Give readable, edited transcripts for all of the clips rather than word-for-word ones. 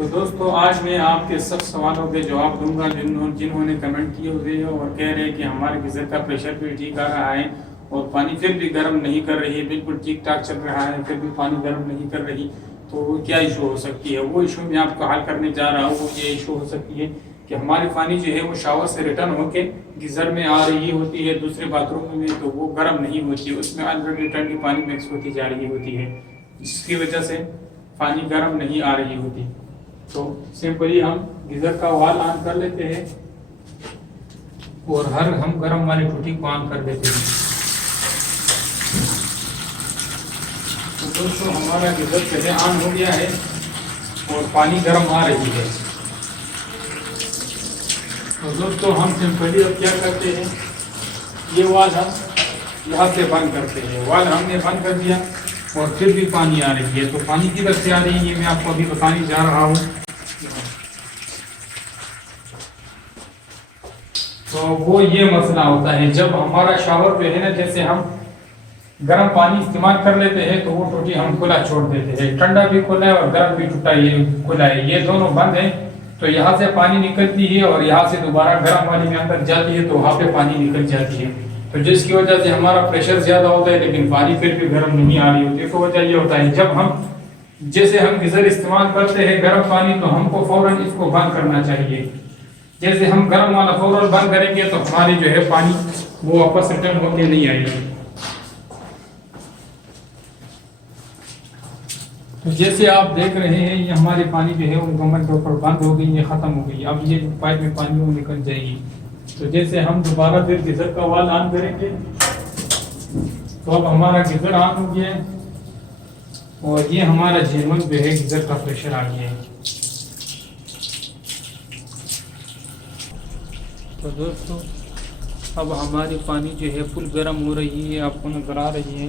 तो दोस्तों आज मैं आपके सब सवालों के जवाब दूंगा जिन्होंने कमेंट किए हुए हैं और कह रहे हैं कि हमारे गीज़र का प्रेशर भी ठीक आ रहा है और पानी फिर भी गर्म नहीं कर रही है, बिल्कुल ठीक ठाक चल रहा है, फिर भी पानी गर्म नहीं कर रही। तो क्या इशू हो सकती है? वो इशू मैं आपको हल करने जा रहा हूँ। ये इशू हो सकती है कि हमारी पानी जो है वो शावर से रिटर्न होके गीज़र में आ रही होती है दूसरे बाथरूम में, तो वो गर्म नहीं होती है, उसमें ऑलरेडी ठंडी पानी मिक्स होती जा रही होती है, जिसकी वजह से पानी गर्म नहीं आ रही होती। तो सिंपली हम गीजर का वाल ऑन कर लेते हैं और हम गर्म वाली टूटी को ऑन कर देते हैं। तो दोस्तों हमारा गीजर पहले ऑन हो गया है और पानी गर्म आ रही है। तो दोस्तों हम सिंपली अब क्या करते हैं, ये वाल हम यहाँ से बंद करते हैं। वाल हमने बंद कर दिया और फिर भी पानी आ रही है। तो पानी किधर से आ रही है मैं आपको अभी बताने जा रहा हूँ। तो वो ये मसला होता है जब हमारा शावर जो है ना, जैसे हम गर्म पानी इस्तेमाल कर लेते हैं तो वो टूटी हम खुला छोड़ देते हैं, ठंडा भी खुला है और गर्म भी टूटा ये खुला है, ये दोनों बंद है। तो यहाँ से पानी निकलती है और यहाँ से दोबारा गर्म पानी में अंदर जाती है, तो वहाँ पे पानी निकल जाती है, तो जिसकी वजह से हमारा प्रेशर ज्यादा होता है लेकिन पानी फिर भी गर्म नहीं आ रही होती। तो वजह ये होता है जब हम जैसे हम गीजर इस्तेमाल करते हैं गर्म पानी, तो हमको फौरन इसको बंद करना चाहिए। जैसे हम गर्म वाला फौरन बंद करेंगे तो हमारी जो है पानी वो वापस रिटर्न होके नहीं आएगी। तो जैसे आप देख रहे हैं ये हमारी पानी जो है वो मुकम्मल तौर पर बंद हो गई, ये खत्म हो गई। अब ये पाइप में पानी वो निकल जाएगी। तो जैसे हम दोबारा फिर गीजर का वाल ऑन करेंगे तो अब हमारा गीजर ऑन हो गया है और ये हमारा जेनुइन जो है गीजर का प्रेशर आ गया है। तो दोस्तों अब हमारी पानी जो है फुल गर्म हो रही है, आपको नजर आ रही है,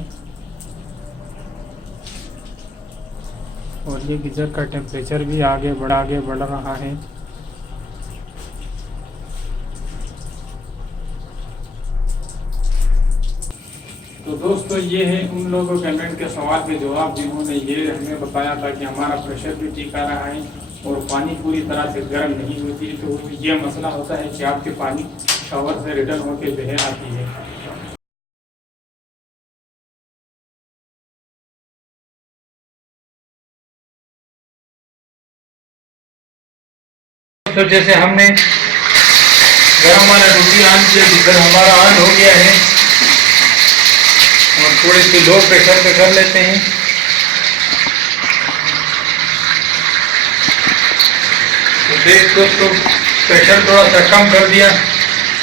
और ये गीजर का टेम्परेचर भी आगे बढ़ रहा है। तो दोस्तों ये है उन लोगों के कमेंट के सवाल के जवाब जिन्होंने ये हमें बताया था कि हमारा प्रेशर भी ठीक आ रहा है और पानी पूरी तरह से गर्म नहीं होती। तो ये मसला होता है कि आपके पानी शावर से रिटर्न होकर जो है आती है। तो जैसे हमने गर्म वाला टूटी ऑन किया, गीजर हमारा ऑन हो गया है और थोड़ी सी लो प्रेशर पे कर लेते हैं। तो देख दोस्तों प्रेशर थोड़ा सा कम कर दिया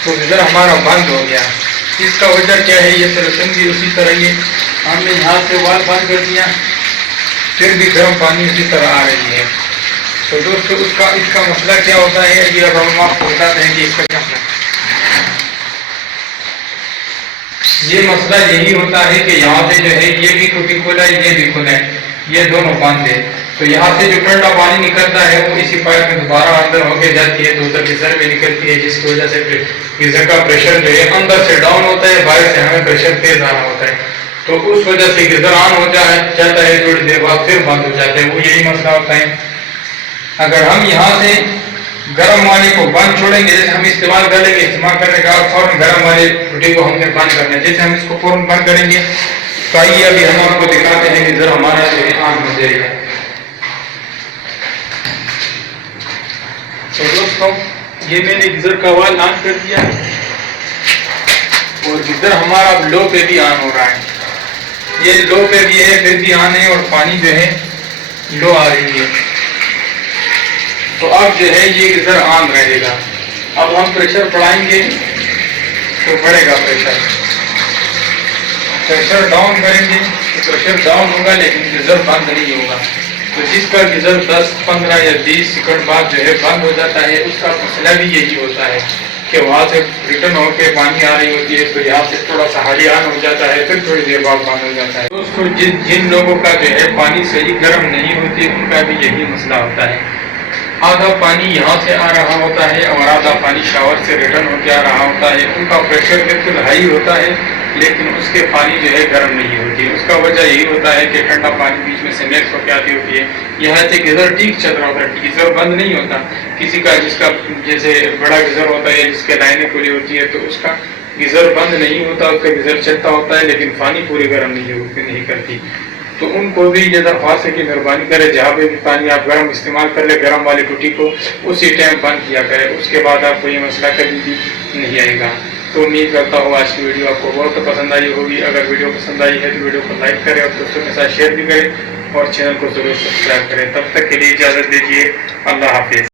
तो गीजर हमारा बंद हो गया। इसका वजह क्या है, ये सोल्यूशन भी उसी तरह ही हमने यहाँ से वाल बंद कर दिया, फिर भी गर्म पानी उसी तरह आ रही है। तो दोस्तों इसका मसला क्या होता है, ये अब हम आपको बताते हैं कि इसका क्या मसला। ये मसला यही होता है कि यहाँ से जो है ये भी टूटी खुला है, ये भी खुला है, ये दोनों बंद है। तो यहाँ से जो ठंडा पानी निकलता है वो इसी पाइप में दोबारा अंदर होके जाती है, तो उधर गीजर में निकलती है, जिसकी वजह से गीजर का प्रेशर जो है अंदर से डाउन होता है, बाहर से हमें प्रेशर तेज आना होता है। तो उस वजह से गीजर ऑन हो जाता है, थोड़ी देर बाद फिर बंद हो जाता है, वो यही मसला होता है। अगर हम यहाँ से गर्म वाले को बंद छोड़ेंगे, जैसे हम इस्तेमाल कर लेंगे, इस्तेमाल करने के बाद फौरन गर्म वाले टूटी को हमने बंद करना है। जैसे हम इसको फौरन बंद करेंगे तो आइए अभी हम आपको दिखाते हैं गीजर हमारा जो है ऑन हो जाएगा। तो दोस्तों ये मैंने गीजर का वाल ऑन कर दिया और गीजर हमारा अब लो पे भी ऑन हो रहा है, ये लो पे भी है फिर भी ऑन है और पानी जो है लो आ रही है। तो अब जो है ये गीजर ऑन रहेगा। अब हम प्रेशर बढ़ाएंगे तो बढ़ेगा प्रेशर डाउन करेंगे तो प्रेशर डाउन होगा, लेकिन गीजर बंद नहीं होगा। तो जिसका गीजर 10, 15 या 20 सेकंड बाद जो है बंद हो जाता है, उसका मसला भी यही होता है कि वहाँ से रिटर्न होकर पानी आ रही होती है, तो यहाँ से थोड़ा सा हाई ऑन हो जाता है, फिर थोड़ी देर बाद बंद हो जाता है। दोस्तों जिन लोगों का जो है पानी सही गर्म नहीं होती, उनका भी यही मसला होता है। आधा पानी यहाँ से आ रहा होता है और आधा पानी शावर से रिटर्न होकर आ रहा होता है, उनका प्रेशर बिल्कुल हाई होता है, लेकिन उसके पानी जो है गर्म नहीं होती। उसका वजह यही होता है कि ठंडा पानी बीच में से मिक्स होकर आती होती है। यहाँ से गीज़र ठीक चल रहा होता है, गीज़र बंद नहीं होता। किसी का जिसका जैसे बड़ा गीज़र होता है जिसके लाइनें पूरी होती है तो उसका गीज़र बंद नहीं होता, उसका गीज़र चलता होता है लेकिन पानी पूरी गर्म नहीं करती। तो उनको भी ये दरख्वास्त है कि मेहरबानी करें, जहाँ पे भी पानी आप गर्म इस्तेमाल कर ले, गर्म वाली टूटी को उसी टाइम बंद किया करें, उसके बाद आपको ये मसला कभी भी नहीं आएगा। तो उम्मीद करता हूँ आज की वीडियो आपको बहुत पसंद आई होगी। अगर वीडियो पसंद आई है तो वीडियो को लाइक करें और दोस्तों के साथ शेयर भी करें और चैनल को जरूर सब्सक्राइब करें। तब तक के लिए इजाज़त दीजिए, अल्लाह हाफिज़।